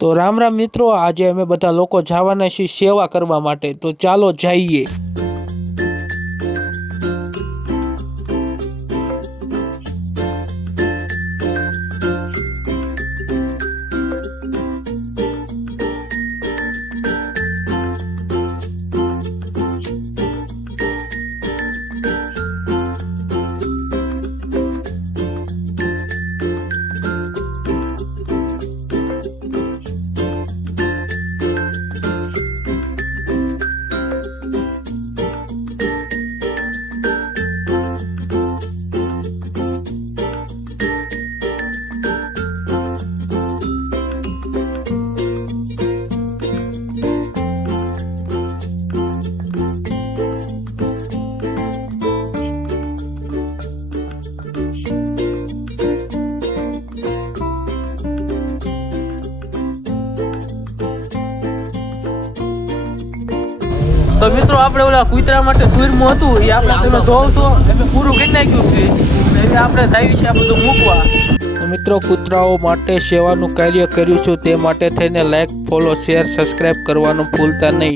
તો રામ રામ મિત્રો, આજે અમે બધા લોકો જવાના છીએ સેવા કરવા માટે, તો ચાલો જઈએ। તો મિત્રો આપણે ઓલા કૂતરા માટે સુરમું હતું એ આપણે તમે જોવશો, અમે પૂરું કરી નાખ્યું છે। હવે આપણે જઈએ છીએ આ બધું મૂકવા। તો મિત્રો કૂતરાઓ માટે સેવાનું કાર્ય કર્યું છું, તે માટે થઈને લાઈક, ફોલો, શેર, સબસ્ક્રાઇબ કરવાનું ભૂલતા નહીં।